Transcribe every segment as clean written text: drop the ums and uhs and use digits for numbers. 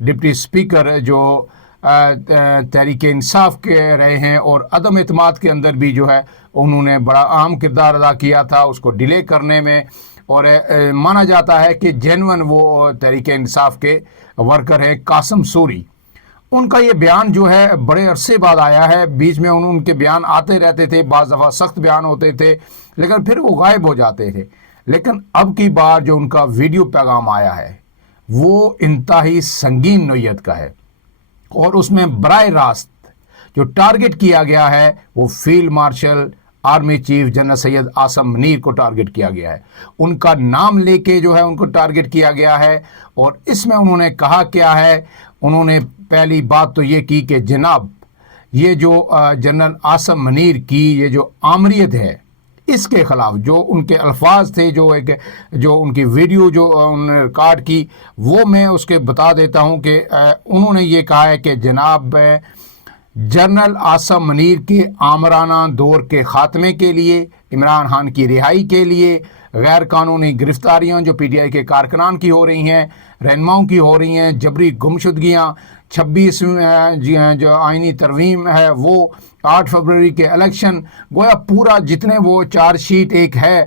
Deputy speaker جو تحریک انصاف کے رہے ہیں، اور عدم اعتماد کے اندر بھی جو ہے انہوں نے بڑا اہم کردار ادا کیا تھا اس کو ڈیلے کرنے میں، اور مانا جاتا ہے کہ جینون وہ تحریک انصاف کے ورکر ہیں قاسم سوری۔ ان کا یہ بیان جو ہے بڑے عرصے بعد آیا ہے، بیچ میں ان کے بیان آتے رہتے تھے، بعض دفعہ سخت بیان ہوتے تھے لیکن پھر وہ غائب ہو جاتے تھے، لیکن اب کی بار جو ان کا ویڈیو پیغام آیا ہے وہ انتہائی سنگین نوعیت کا ہے، اور اس میں براہ راست جو ٹارگٹ کیا گیا ہے وہ field marshal army chief general Syed Asim Munir کو ٹارگٹ کیا گیا ہے، ان کا نام لے کے جو ہے ان کو ٹارگٹ کیا گیا ہے۔ اور اس میں انہوں نے کہا کیا ہے، انہوں نے پہلی بات تو یہ کی کہ جناب یہ جو جنرل عاصم منیر کی یہ جو آمریت ہے اس کے خلاف جو ان کے الفاظ تھے، جو ان کی ویڈیو جو انہوں نے ریکارڈ کی، وہ میں اس کے بتا دیتا ہوں کہ انہوں نے یہ کہا ہے کہ جناب جنرل عاصم منیر کے آمرانہ دور کے خاتمے کے لیے، عمران خان کی رہائی کے لیے، غیر قانونی گرفتاریاں جو پی ٹی آئی کے کارکنان کی ہو رہی ہیں، رہنماؤں کی ہو رہی ہیں، جبری گمشدگیاں، 26 جو آئینی ترمیم ہے وہ، 8 فروری کے الیکشن، گویا پورا جتنے وہ چارج شیٹ ایک ہے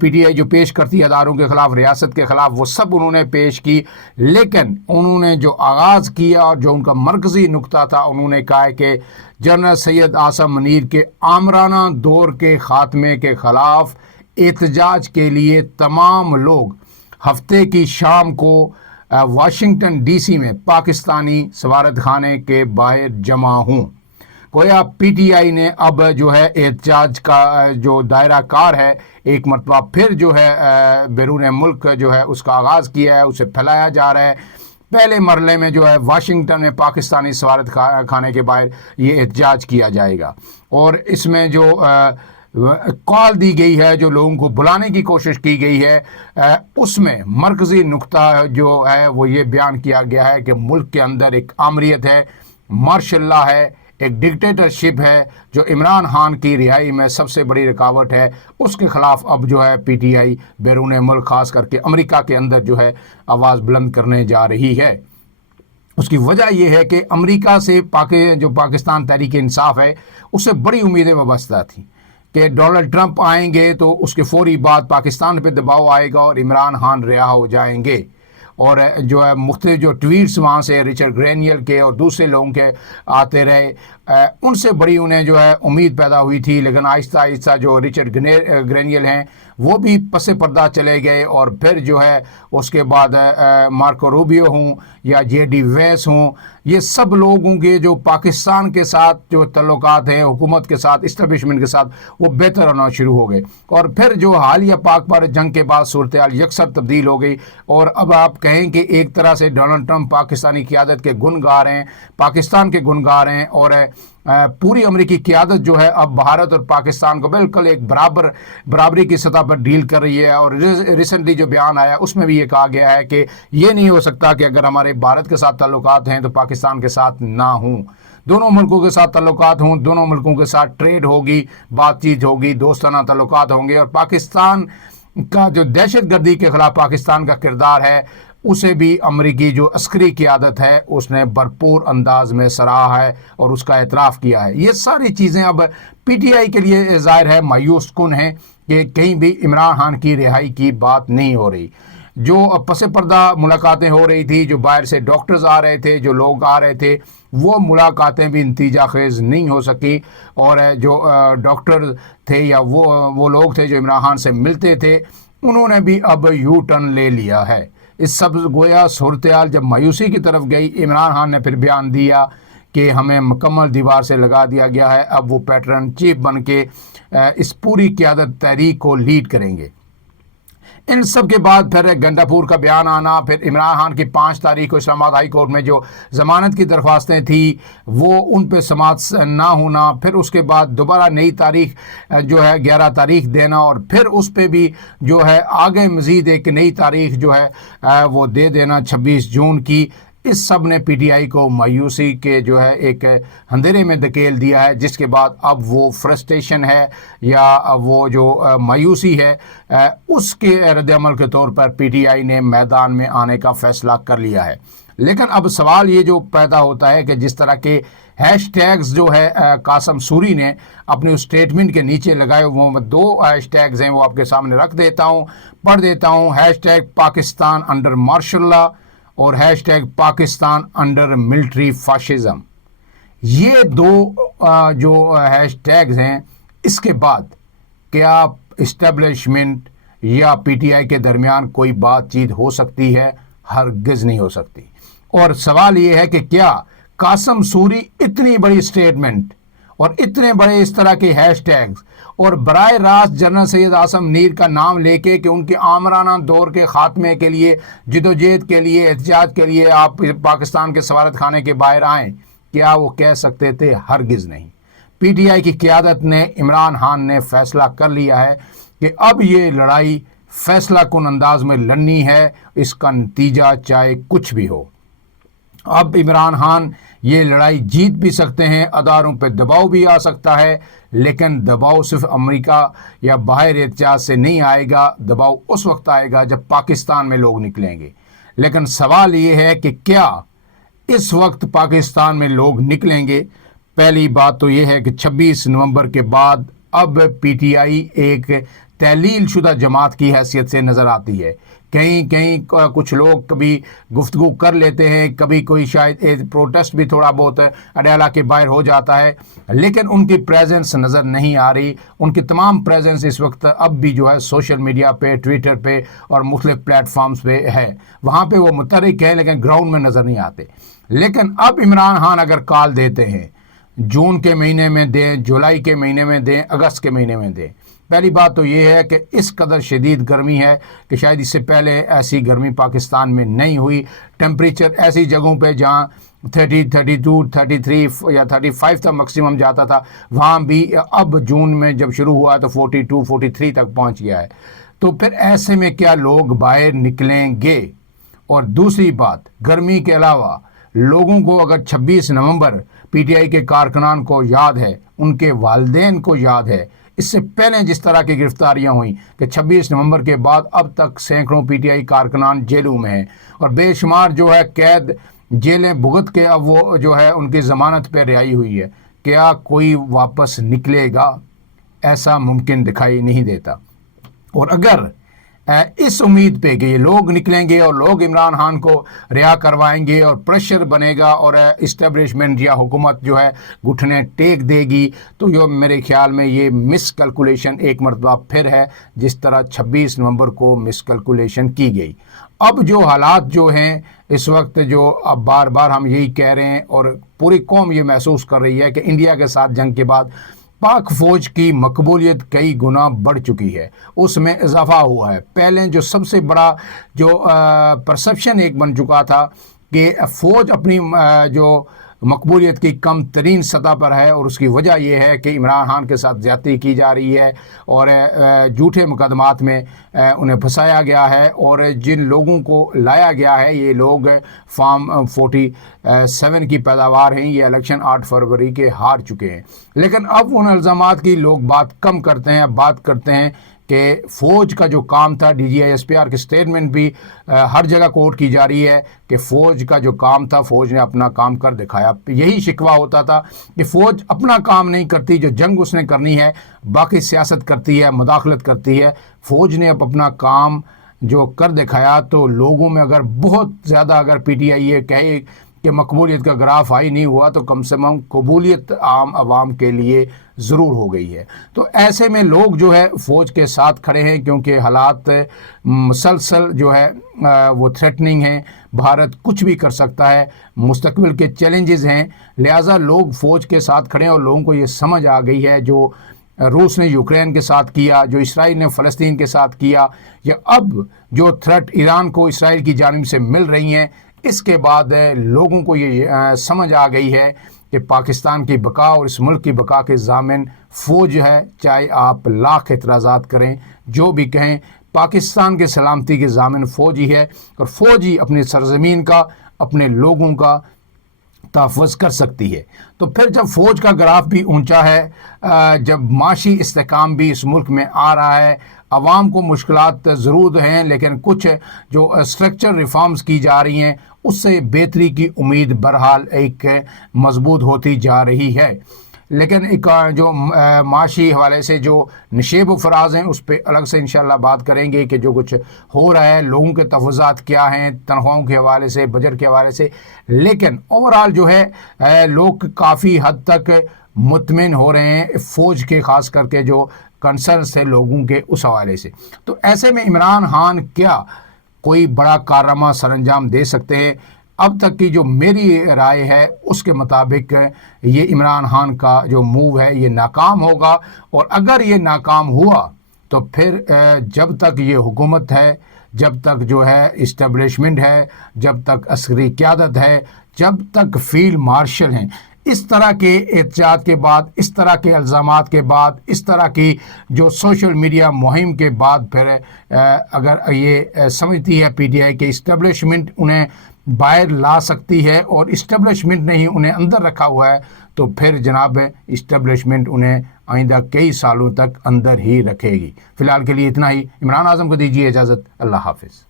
پی ٹی آئی جو پیش کرتی ہے اداروں کے خلاف، ریاست کے خلاف، وہ سب انہوں نے پیش کی۔ لیکن انہوں نے جو آغاز کیا اور جو ان کا مرکزی نقطہ تھا، انہوں نے کہا ہے کہ جنرل سید عاصم منیر کے آمرانہ دور کے خاتمے کے خلاف احتجاج کے لیے تمام لوگ ہفتے کی شام کو واشنگٹن ڈی سی میں پاکستانی سفارت خانے کے باہر جمع ہوں۔ گویا پی ٹی آئی نے اب جو ہے احتجاج کا جو دائرہ کار ہے ایک مرتبہ پھر جو ہے بیرون ملک جو ہے اس کا آغاز کیا ہے، اسے پھیلایا جا رہا ہے۔ پہلے مرحلے میں جو ہے واشنگٹن میں پاکستانی سفارت خانے کے باہر یہ احتجاج کیا جائے گا، اور اس میں جو کال دی گئی ہے، جو لوگوں کو بلانے کی کوشش کی گئی ہے، اس میں مرکزی نقطہ جو ہے وہ یہ بیان کیا گیا ہے کہ ملک کے اندر ایک آمریت ہے، مارشل لا ہے، ایک ڈکٹیٹرشپ ہے جو عمران خان کی رہائی میں سب سے بڑی رکاوٹ ہے، اس کے خلاف اب جو ہے پی ٹی آئی بیرون ملک خاص کر کے امریکہ کے اندر جو ہے آواز بلند کرنے جا رہی ہے۔ اس کی وجہ یہ ہے کہ امریکہ سے جو پاکستان تحریک انصاف ہے اس سے بڑی امیدیں وابستہ تھیں کہ ڈونلڈ ٹرمپ آئیں گے تو اس کے فوری بعد پاکستان پہ دباؤ آئے گا اور عمران خان رہا ہو جائیں گے، اور جو ہے مختلف جو ٹویٹس وہاں سے رچرڈ گرینیل کے اور دوسرے لوگوں کے آتے رہے، ان سے بڑی انہیں جو ہے امید پیدا ہوئی تھی، لیکن آہستہ آہستہ جو رچرڈ گرینیل ہیں وہ بھی پس پردہ چلے گئے، اور پھر جو ہے اس کے بعد مارکو روبیو ہوں یا جے ڈی وینس ہوں، یہ سب لوگوں کے جو پاکستان کے ساتھ جو تعلقات ہیں، حکومت کے ساتھ، اسٹیبلشمنٹ کے ساتھ، وہ بہتر ہونا شروع ہو گئے، اور پھر جو حالیہ پاک پر جنگ کے بعد صورتحال یکسر تبدیل ہو گئی، اور اب آپ کہیں کہ ایک طرح سے ڈونلڈ ٹرمپ پاکستانی قیادت کے گنگار ہیں، پاکستان کے گنگار ہیں، اور پوری امریکی قیادت جو ہے اب بھارت اور پاکستان کو بالکل ایک برابری کی سطح پر ڈیل کر رہی ہے۔ اور ریسنٹلی جو بیان آیا اس میں بھی یہ کہا گیا ہے کہ یہ نہیں ہو سکتا کہ اگر ہمارے بھارت کے ساتھ تعلقات ہیں تو پاکستان کے ساتھ نہ ہوں، دونوں ملکوں کے ساتھ تعلقات ہوں، دونوں ملکوں کے ساتھ ٹریڈ ہوگی، بات چیت ہوگی، دوستانہ تعلقات ہوں گے، اور پاکستان کا جو دہشت گردی کے خلاف پاکستان کا کردار ہے اسے بھی امریکی جو عسکری قیادت ہے اس نے بھرپور انداز میں سراہا ہے اور اس کا اعتراف کیا ہے۔ یہ ساری چیزیں اب پی ٹی آئی کے لیے ظاہر ہے مایوس کن ہیں کہ کہیں بھی عمران خان کی رہائی کی بات نہیں ہو رہی۔ جو پس پردہ ملاقاتیں ہو رہی تھی، جو باہر سے ڈاکٹرز آ رہے تھے، جو لوگ آ رہے تھے، وہ ملاقاتیں بھی نتیجہ خیز نہیں ہو سکی، اور جو ڈاکٹر تھے یا وہ لوگ تھے جو عمران خان سے ملتے تھے انہوں نے بھی اب یو ٹرن لے لیا ہے۔ اس سب گویا صورتحال جب مایوسی کی طرف گئی، عمران خان نے پھر بیان دیا کہ ہمیں مکمل دیوار سے لگا دیا گیا ہے، اب وہ پیٹرن چیف بن کے اس پوری قیادت تحریک کو لیڈ کریں گے۔ ان سب کے بعد پھر گنڈا پور کا بیان آنا، پھر عمران خان کی 5 تاریخ کو اسلام آباد ہائی کورٹ میں جو ضمانت کی درخواستیں تھیں وہ ان پہ سماعت نہ ہونا، پھر اس کے بعد دوبارہ نئی تاریخ جو ہے 11 تاریخ دینا، اور پھر اس پہ بھی جو ہے آگے مزید ایک نئی تاریخ جو ہے وہ دے دینا 26 جون کی۔ اس سب نے پی ٹی آئی کو مایوسی کے جو ہے ایک اندھیرے میں دھکیل دیا ہے، جس کے بعد اب وہ فرسٹریشن ہے یا وہ جو مایوسی ہے اس کے رد عمل کے طور پر پی ٹی آئی نے میدان میں آنے کا فیصلہ کر لیا ہے۔ لیکن اب سوال یہ جو پیدا ہوتا ہے کہ جس طرح کے ہیش ٹیگز جو ہے قاسم سوری نے اپنے اس اسٹیٹمنٹ کے نیچے لگائے، وہ 2 ہیش ٹیگز ہیں، وہ آپ کے سامنے رکھ دیتا ہوں، پڑھ دیتا ہوں۔ Hashtag Pakistan under martial law اور hashtag Pakistan under military fascism. یہ 2 جو ہیش ٹیگز ہیں، اس کے بعد کیا اسٹیبلشمنٹ یا پی ٹی آئی کے درمیان کوئی بات چیت ہو سکتی ہے؟ ہرگز نہیں ہو سکتی۔ اور سوال یہ ہے کہ کیا قاسم سوری اتنی بڑی اسٹیٹمنٹ اور اتنے بڑے اس طرح کے ہیش ٹیگز اور براہ راست جنرل سید عاصم نیر کا نام لے کے کہ ان کے آمرانہ دور کے خاتمے کے لیے، جدوجہد کے لیے، احتجاج کے لیے آپ پاکستان کے سفارت خانے کے باہر آئیں، کیا وہ کہہ سکتے تھے؟ ہرگز نہیں۔ پی ٹی آئی کی قیادت نے، عمران خان نے فیصلہ کر لیا ہے کہ اب یہ لڑائی فیصلہ کن انداز میں لڑنی ہے، اس کا نتیجہ چاہے کچھ بھی ہو۔ اب عمران خان یہ لڑائی جیت بھی سکتے ہیں، اداروں پہ دباؤ بھی آ سکتا ہے، لیکن دباؤ صرف امریکہ یا باہر احتجاج سے نہیں آئے گا، دباؤ اس وقت آئے گا جب پاکستان میں لوگ نکلیں گے۔ لیکن سوال یہ ہے کہ کیا اس وقت پاکستان میں لوگ نکلیں گے؟ پہلی بات تو یہ ہے کہ 26 نومبر کے بعد اب پی ٹی آئی ایک تحلیل شدہ جماعت کی حیثیت سے نظر آتی ہے۔ کہیں کچھ لوگ کبھی گفتگو کر لیتے ہیں، کبھی کوئی شاید پروٹیسٹ بھی تھوڑا بہت اڈیالہ کے باہر ہو جاتا ہے، لیکن ان کی پریزنس نظر نہیں آ رہی۔ ان کی تمام پریزنس اس وقت اب بھی جو ہے سوشل میڈیا پہ، ٹویٹر پہ اور مختلف پلیٹ فارمز پہ ہے، وہاں پہ وہ متحرک ہیں لیکن گراؤنڈ میں نظر نہیں آتے۔ لیکن اب عمران خان اگر کال دیتے ہیں، جون کے مہینے میں دیں، جولائی کے مہینے میں دیں، اگست کے مہینے میں دیں، پہلی بات تو یہ ہے کہ اس قدر شدید گرمی ہے کہ شاید اس سے پہلے ایسی گرمی پاکستان میں نہیں ہوئی۔ ٹیمپریچر ایسی جگہوں پہ جہاں 30، 32، 33 یا 35 تک میکسیمم جاتا تھا، وہاں بھی اب جون میں جب شروع ہوا تو 42، 43 تک پہنچ گیا ہے۔ تو پھر ایسے میں کیا لوگ باہر نکلیں گے؟ اور دوسری بات، گرمی کے علاوہ لوگوں کو اگر 26 نومبر پی ٹی آئی کے کارکنان کو یاد ہے، ان کے والدین کو یاد ہے، اس سے پہلے جس طرح کی گرفتاریاں ہوئیں کہ 26 نومبر کے بعد اب تک سینکڑوں پی ٹی آئی کارکنان جیلوں میں ہیں اور بے شمار جو ہے قید جیلیں بھگت کے اب وہ جو ہے ان کی ضمانت پہ رہائی ہوئی ہے، کیا کوئی واپس نکلے گا؟ ایسا ممکن دکھائی نہیں دیتا۔ اور اگر اس امید پہ کہ یہ لوگ نکلیں گے اور لوگ عمران خان کو رہا کروائیں گے اور پریشر بنے گا اور اسٹیبلشمنٹ یا حکومت جو ہے گھٹنے ٹیک دے گی، تو یہ میرے خیال میں یہ مس کیلکولیشن ایک مرتبہ پھر ہے، جس طرح 26 نومبر کو مس کیلکولیشن کی گئی۔ اب جو حالات جو ہیں اس وقت، جو اب بار بار ہم یہی کہہ رہے ہیں اور پوری قوم یہ محسوس کر رہی ہے کہ انڈیا کے ساتھ جنگ کے بعد پاک فوج کی مقبولیت کئی گنا بڑھ چکی ہے، اس میں اضافہ ہوا ہے۔ پہلے جو سب سے بڑا جو پرسپشن ایک بن چکا تھا کہ فوج اپنی جو مقبولیت کی کم ترین سطح پر ہے، اور اس کی وجہ یہ ہے کہ عمران خان کے ساتھ زیادتی کی جا رہی ہے اور جھوٹے مقدمات میں انہیں پھنسایا گیا ہے، اور جن لوگوں کو لایا گیا ہے یہ لوگ فارم 47 کی پیداوار ہیں، یہ الیکشن 8 فروری کے ہار چکے ہیں۔ لیکن اب ان الزامات کی لوگ بات کم کرتے ہیں، اب بات کرتے ہیں کہ فوج کا جو کام تھا، D G I S P R کی سٹیٹمنٹ بھی ہر جگہ کوٹ کی جا رہی ہے کہ فوج کا جو کام تھا فوج نے اپنا کام کر دکھایا۔ یہی شکوہ ہوتا تھا کہ فوج اپنا کام نہیں کرتی، جو جنگ اس نے کرنی ہے باقی سیاست کرتی ہے، مداخلت کرتی ہے۔ فوج نے اب اپنا کام جو کر دکھایا، تو لوگوں میں اگر بہت زیادہ اگر پی ٹی آئی یہ کہے کہ مقبولیت کا گراف ہائی نہیں ہوا، تو کم سے کم قبولیت عام عوام کے لیے ضرور ہو گئی ہے۔ تو ایسے میں لوگ جو ہے فوج کے ساتھ کھڑے ہیں، کیونکہ حالات مسلسل جو ہے وہ تھریٹننگ ہیں، بھارت کچھ بھی کر سکتا ہے، مستقبل کے چیلنجز ہیں، لہٰذا لوگ فوج کے ساتھ کھڑے ہیں۔ اور لوگوں کو یہ سمجھ آ گئی ہے، جو روس نے یوکرین کے ساتھ کیا، جو اسرائیل نے فلسطین کے ساتھ کیا، یا اب جو تھریٹ ایران کو اسرائیل کی جانب سے مل رہی ہیں، اس کے بعد لوگوں کو یہ سمجھ آ گئی ہے کہ پاکستان کی بقا اور اس ملک کی بقا کے ضامن فوج ہے، چاہے آپ لاکھ اعتراضات کریں، جو بھی کہیں، پاکستان کے سلامتی کے ضامن فوج ہی ہے، اور فوج ہی اپنی سرزمین کا، اپنے لوگوں کا تحفظ کر سکتی ہے۔ تو پھر جب فوج کا گراف بھی اونچا ہے، جب معاشی استحکام بھی اس ملک میں آ رہا ہے، عوام کو مشکلات ضرور ہیں لیکن کچھ جو اسٹرکچر ریفارمز کی جا رہی ہیں اس سے بہتری کی امید بہرحال ایک مضبوط ہوتی جا رہی ہے. لیکن ایک جو معاشی حوالے سے جو نشیب و فراز ہیں اس پہ الگ سے انشاءاللہ بات کریں گے کہ جو کچھ ہو رہا ہے، لوگوں کے تفاوضات کیا ہیں تنخواہوں کے حوالے سے، بجٹ کے حوالے سے. لیکن اوورال جو ہے لوگ کافی حد تک مطمئن ہو رہے ہیں، فوج کے خاص کر کے جو کنسرنس تھے لوگوں کے اس حوالے سے. تو ایسے میں عمران خان کیا کوئی بڑا کارنامہ سر انجام دے سکتے ہیں؟ اب تک کی جو میری رائے ہے اس کے مطابق یہ عمران خان کا جو موو ہے یہ ناکام ہوگا. اور اگر یہ ناکام ہوا تو پھر جب تک یہ حکومت ہے، جب تک جو ہے اسٹیبلشمنٹ ہے، جب تک عسکری قیادت ہے، جب تک فیلڈ مارشل ہیں، اس طرح کے احتجاج کے بعد، اس طرح کے الزامات کے بعد، اس طرح کی جو سوشل میڈیا مہم کے بعد پھر اگر یہ سمجھتی ہے پی ٹی آئی کہ اسٹیبلشمنٹ انہیں باہر لا سکتی ہے اور اسٹیبلشمنٹ نے ہی انہیں اندر رکھا ہوا ہے، تو پھر جناب اسٹیبلشمنٹ انہیں آئندہ کئی سالوں تک اندر ہی رکھے گی. فی الحال کے لیے اتنا ہی. عمران اعظم کو دیجیے اجازت. اللہ حافظ.